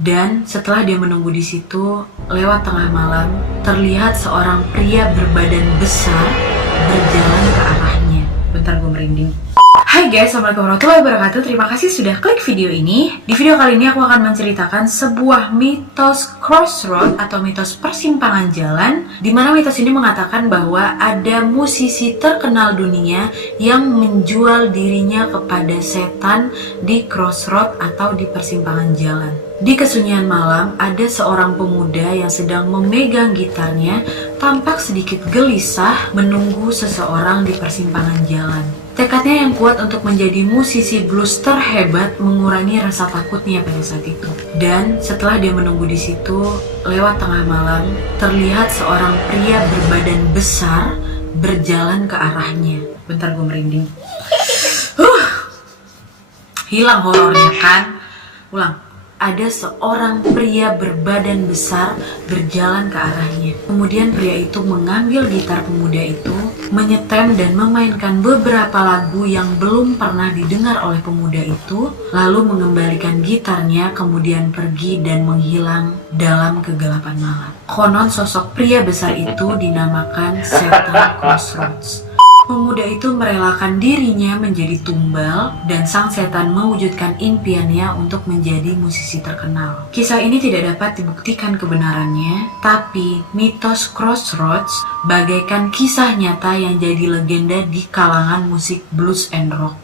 Dan setelah dia menunggu di situ, lewat tengah malam, terlihat seorang pria berbadan besar berjalan ke arahnya. Bentar, gue merinding. Hai guys, assalamualaikum warahmatullahi wabarakatuh. Terima kasih sudah klik video ini. Di video kali ini aku akan menceritakan sebuah mitos crossroad atau mitos persimpangan jalan, di mana mitos ini mengatakan bahwa ada musisi terkenal dunia yang menjual dirinya kepada setan di crossroad atau di persimpangan jalan. Di kesunyian malam, ada seorang pemuda yang sedang memegang gitarnya, tampak sedikit gelisah menunggu seseorang di persimpangan jalan. Tekadnya yang kuat untuk menjadi musisi blues terhebat mengurangi rasa takutnya pada saat itu. Dan setelah dia menunggu di situ, lewat tengah malam, terlihat seorang pria berbadan besar berjalan ke arahnya. Bentar, gue merinding. Hilang horornya kan? Ulang. Ada seorang pria berbadan besar berjalan ke arahnya. Kemudian pria itu mengambil gitar pemuda itu, menyetem dan memainkan beberapa lagu yang belum pernah didengar oleh pemuda itu, lalu mengembalikan gitarnya, kemudian pergi dan menghilang dalam kegelapan malam. Konon sosok pria besar itu dinamakan Setan Crossroads. Pemuda itu merelakan dirinya menjadi tumbal dan sang setan mewujudkan impiannya untuk menjadi musisi terkenal. Kisah ini tidak dapat dibuktikan kebenarannya, tapi mitos Crossroads bagaikan kisah nyata yang jadi legenda di kalangan musik blues and rock.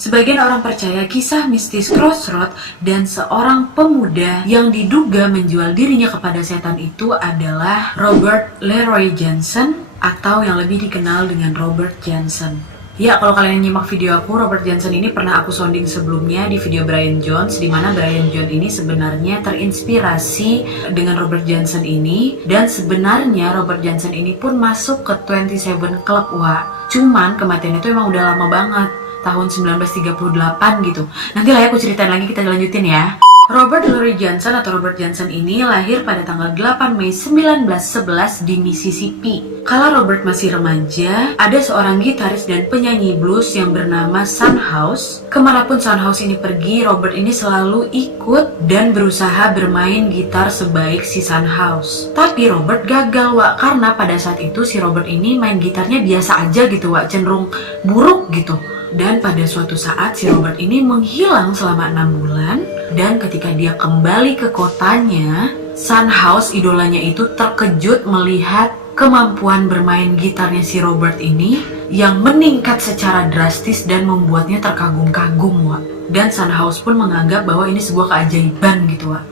Sebagian orang percaya kisah mistis Crossroad dan seorang pemuda yang diduga menjual dirinya kepada setan itu adalah Robert Leroy Johnson atau yang lebih dikenal dengan Robert Johnson. Ya, kalau kalian nyimak video aku, Robert Johnson ini pernah aku sounding sebelumnya di video Brian Jones, di mana Brian Jones ini sebenarnya terinspirasi dengan Robert Johnson ini, dan sebenarnya Robert Johnson ini pun masuk ke 27 Club Wah. Cuman kematiannya itu emang udah lama banget, tahun 1938 gitu. Nanti lah ya aku ceritain lagi, kita lanjutin ya. Robert Leroy Johnson atau Robert Johnson ini lahir pada tanggal 8 Mei 1911 di Mississippi. Kala Robert masih remaja, ada seorang gitaris dan penyanyi blues yang bernama Son House. Kemanapun Son House ini pergi, Robert ini selalu ikut dan berusaha bermain gitar sebaik si Son House. Tapi Robert gagal, Wak, karena pada saat itu si Robert ini main gitarnya biasa aja gitu, Wak, cenderung buruk gitu. Dan pada suatu saat si Robert ini menghilang selama 6 bulan. Dan ketika dia kembali ke kotanya, Son House idolanya itu terkejut melihat kemampuan bermain gitarnya si Robert ini yang meningkat secara drastis dan membuatnya terkagum-kagum, Wak. Dan Son House pun menganggap bahwa ini sebuah keajaiban gitu, Wak.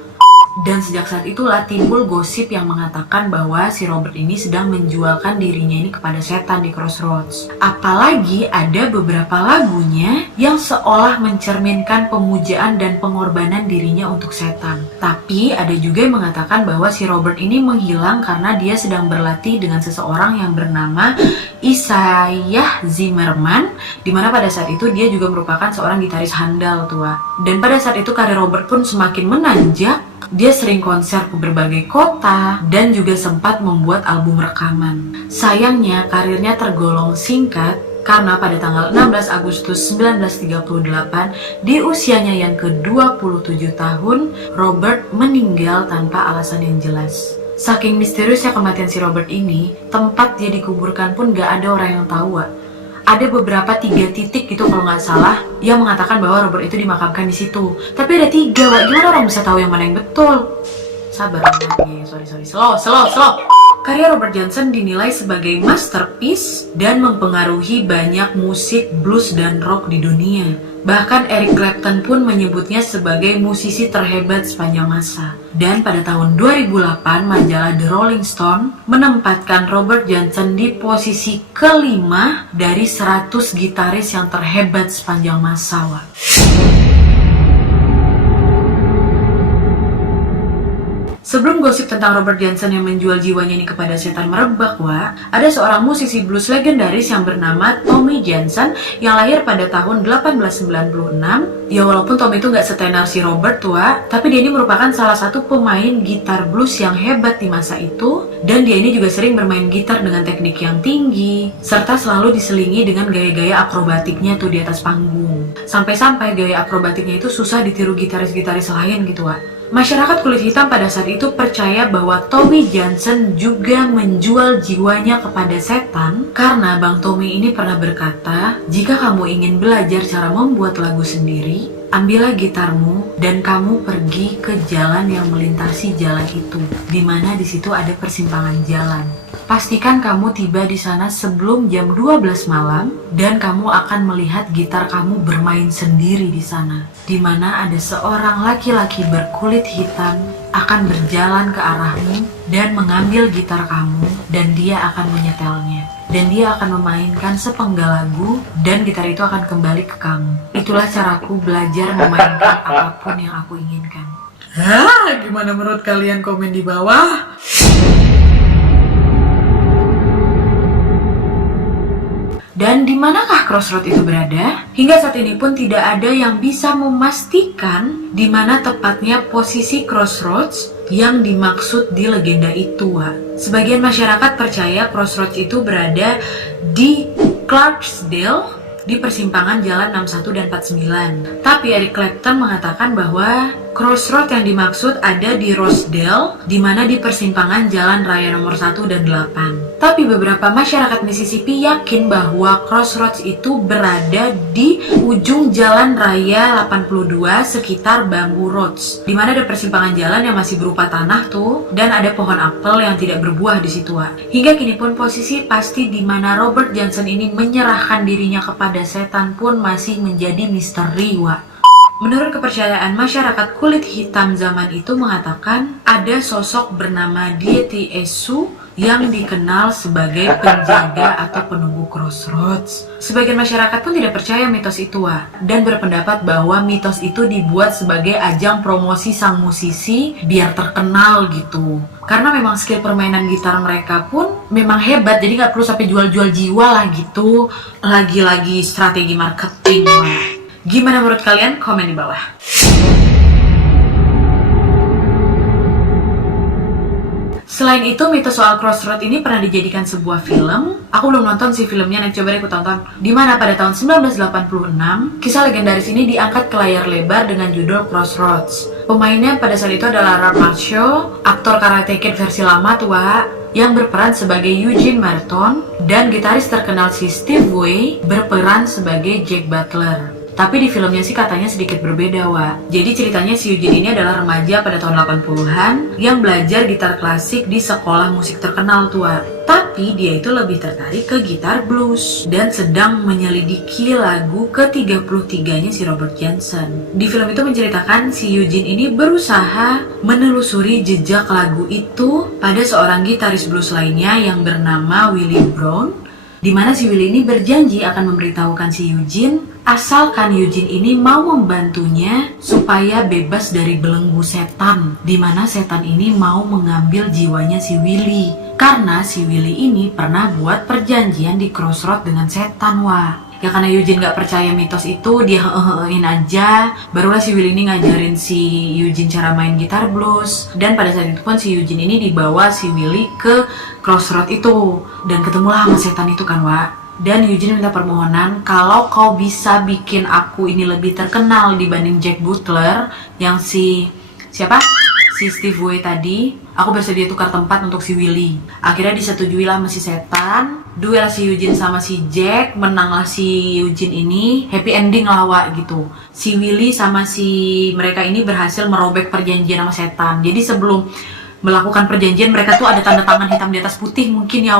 Dan sejak saat itulah timbul gosip yang mengatakan bahwa si Robert ini sedang menjualkan dirinya ini kepada setan di Crossroads. Apalagi ada beberapa lagunya yang seolah mencerminkan pemujaan dan pengorbanan dirinya untuk setan. Tapi ada juga yang mengatakan bahwa si Robert ini menghilang karena dia sedang berlatih dengan seseorang yang bernama Isaiah Zimmerman, dimana pada saat itu dia juga merupakan seorang gitaris handal tua. Dan pada saat itu karir Robert pun semakin menanjak. Dia sering konser ke berbagai kota dan juga sempat membuat album rekaman. Sayangnya karirnya tergolong singkat karena pada tanggal 16 Agustus 1938 di usianya yang ke-27 tahun, Robert meninggal tanpa alasan yang jelas. Saking misteriusnya kematian si Robert ini, tempat dia dikuburkan pun gak ada orang yang tahu, Wak. Ada beberapa 3 titik gitu kalau nggak salah yang mengatakan bahwa Robert itu dimakamkan di situ. Tapi ada 3, Wak. Gimana orang bisa tahu yang mana yang betul? Sabar, sorry. Slow. Karya Robert Johnson dinilai sebagai masterpiece dan mempengaruhi banyak musik blues dan rock di dunia. Bahkan Eric Clapton pun menyebutnya sebagai musisi terhebat sepanjang masa. Dan pada tahun 2008, majalah The Rolling Stone menempatkan Robert Johnson di posisi kelima dari 100 gitaris yang terhebat sepanjang masa, Wak. Sebelum gosip tentang Robert Johnson yang menjual jiwanya ini kepada setan merebak, ada seorang musisi blues legendaris yang bernama Tommy Johnson yang lahir pada tahun 1896. Ya walaupun Tommy itu nggak setenar si Robert, tapi dia ini merupakan salah satu pemain gitar blues yang hebat di masa itu, dan dia ini juga sering bermain gitar dengan teknik yang tinggi, serta selalu diselingi dengan gaya-gaya akrobatiknya tuh di atas panggung. Sampai-sampai gaya akrobatiknya itu susah ditiru gitaris-gitaris lain gitu, Masyarakat kulit hitam pada saat itu percaya bahwa Tommy Johnson juga menjual jiwanya kepada setan karena Bang Tommy ini pernah berkata, jika kamu ingin belajar cara membuat lagu sendiri, ambillah gitarmu dan kamu pergi ke jalan yang melintasi jalan itu, di mana di situ ada persimpangan jalan. Pastikan kamu tiba di sana sebelum jam 12 malam dan kamu akan melihat gitar kamu bermain sendiri di sana, di mana ada seorang laki-laki berkulit hitam akan berjalan ke arahmu dan mengambil gitar kamu dan dia akan menyetelnya. Dan dia akan memainkan sepenggal lagu dan gitar itu akan kembali ke kamu. Itulah caraku belajar memainkan apapun yang aku inginkan. Gimana menurut kalian? Komen di bawah. Dan di manakah Crossroad itu berada? Hingga saat ini pun tidak ada yang bisa memastikan di mana tepatnya posisi Crossroads yang dimaksud di legenda itu. Sebagian masyarakat percaya Crossroads itu berada di Clarksdale, di persimpangan jalan 61 dan 49. Tapi Eric Clapton mengatakan bahwa Crossroad yang dimaksud ada di Rosedale, di mana di persimpangan jalan raya nomor 1 dan 8. Tapi beberapa masyarakat Mississippi yakin bahwa Crossroads itu berada di ujung jalan raya 82 sekitar Bamboo Roads, di mana ada persimpangan jalan yang masih berupa tanah tuh, dan ada pohon apel yang tidak berbuah di situ. Hingga kini pun posisi pasti di mana Robert Johnson ini menyerahkan dirinya kepada setan pun masih menjadi misteri. Menurut kepercayaan masyarakat kulit hitam zaman itu mengatakan ada sosok bernama Deity Esu yang dikenal sebagai penjaga atau penunggu Crossroads. Sebagian masyarakat pun tidak percaya mitos itu, dan berpendapat bahwa mitos itu dibuat sebagai ajang promosi sang musisi biar terkenal gitu. Karena memang skill permainan gitar mereka pun memang hebat, jadi nggak perlu sampai jual-jual jiwa lah gitu. Lagi-lagi strategi marketing. Gimana menurut kalian? Komen di bawah. Selain itu, mitos soal Crossroad ini pernah dijadikan sebuah film. Aku belum nonton sih filmnya, nanti coba deh aku tonton. Dimana pada tahun 1986, kisah legendaris ini diangkat ke layar lebar dengan judul Crossroads. Pemainnya pada saat itu adalah Ralph Macchio, aktor Karate Kid versi lama tua, yang berperan sebagai Eugene Marton, dan gitaris terkenal si Steve Vai berperan sebagai Jack Butler. Tapi di filmnya sih katanya sedikit berbeda, Jadi ceritanya si Eugene ini adalah remaja pada tahun 80-an yang belajar gitar klasik di sekolah musik terkenal tua. Tapi dia itu lebih tertarik ke gitar blues dan sedang menyelidiki lagu ke-33-nya si Robert Johnson. Di film itu menceritakan si Eugene ini berusaha menelusuri jejak lagu itu pada seorang gitaris blues lainnya yang bernama Willie Brown, di mana si Willie ini berjanji akan memberitahukan si Eugene asalkan Eugene ini mau membantunya supaya bebas dari belenggu setan, di mana setan ini mau mengambil jiwanya si Willie. Karena si Willie ini pernah buat perjanjian di Crossroad dengan setan, Ya karena Eugene gak percaya mitos itu, dia hehein aja. Barulah si Willie ini ngajarin si Eugene cara main gitar blues. Dan pada saat itu pun si Eugene ini dibawa si Willie ke Crossroad itu. Dan ketemulah sama setan itu kan, Dan Eugene minta permohonan, kalau kau bisa bikin aku ini lebih terkenal dibanding Jack Butler, yang si Steve Vai tadi, aku bersedia tukar tempat untuk si Willie. Akhirnya disetujui lah sama si setan. Duel si Eugene sama si Jack, menanglah si Eugene ini, happy ending lah gitu. Si Willie sama si mereka ini berhasil merobek perjanjian sama setan. Jadi sebelum melakukan perjanjian mereka tuh ada tanda tangan hitam di atas putih mungkin ya,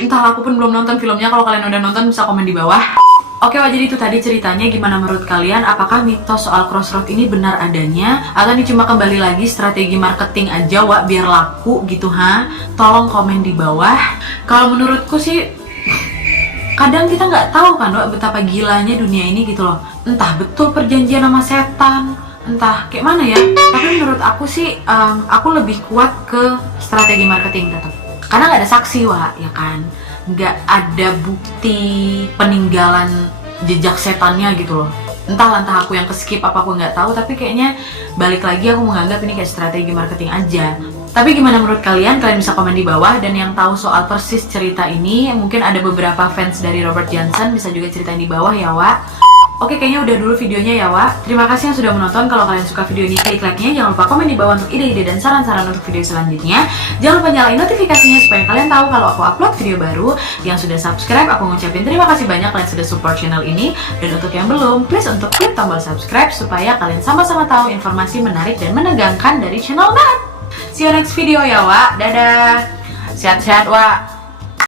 Entah, aku pun belum nonton filmnya. Kalau kalian udah nonton bisa komen di bawah. Oke, jadi itu tadi ceritanya. Gimana menurut kalian? Apakah mitos soal Crossroad ini benar adanya? Atau ini cuma kembali lagi strategi marketing aja, biar laku gitu, Tolong komen di bawah. Kalau menurutku sih, kadang kita nggak tahu kan, betapa gilanya dunia ini gitu loh. Entah betul perjanjian sama setan, entah kayak mana ya. Tapi menurut aku sih, aku lebih kuat ke strategi marketing tetap. Karena nggak ada saksi, Wak, ya kan? Nggak ada bukti peninggalan jejak setannya gitu loh. Entah aku yang keskip apa aku nggak tahu, tapi kayaknya balik lagi aku menganggap ini kayak strategi marketing aja. Tapi gimana menurut kalian? Kalian bisa komen di bawah. Dan yang tahu soal persis cerita ini, mungkin ada beberapa fans dari Robert Johnson, bisa juga ceritain di bawah ya, Wak. Oke, kayaknya udah dulu videonya ya, Wak. Terima kasih yang sudah menonton. Kalau kalian suka video ini, klik like-nya. Jangan lupa komen di bawah untuk ide-ide dan saran-saran untuk video selanjutnya. Jangan lupa nyalain notifikasinya supaya kalian tahu kalau aku upload video baru. Yang sudah subscribe, aku ngucapin terima kasih banyak kalian sudah support channel ini. Dan untuk yang belum, please untuk klik tombol subscribe supaya kalian sama-sama tahu informasi menarik dan menegangkan dari channel Nat. See you next video ya, Wak. Dadah. Sehat-sehat, Wak.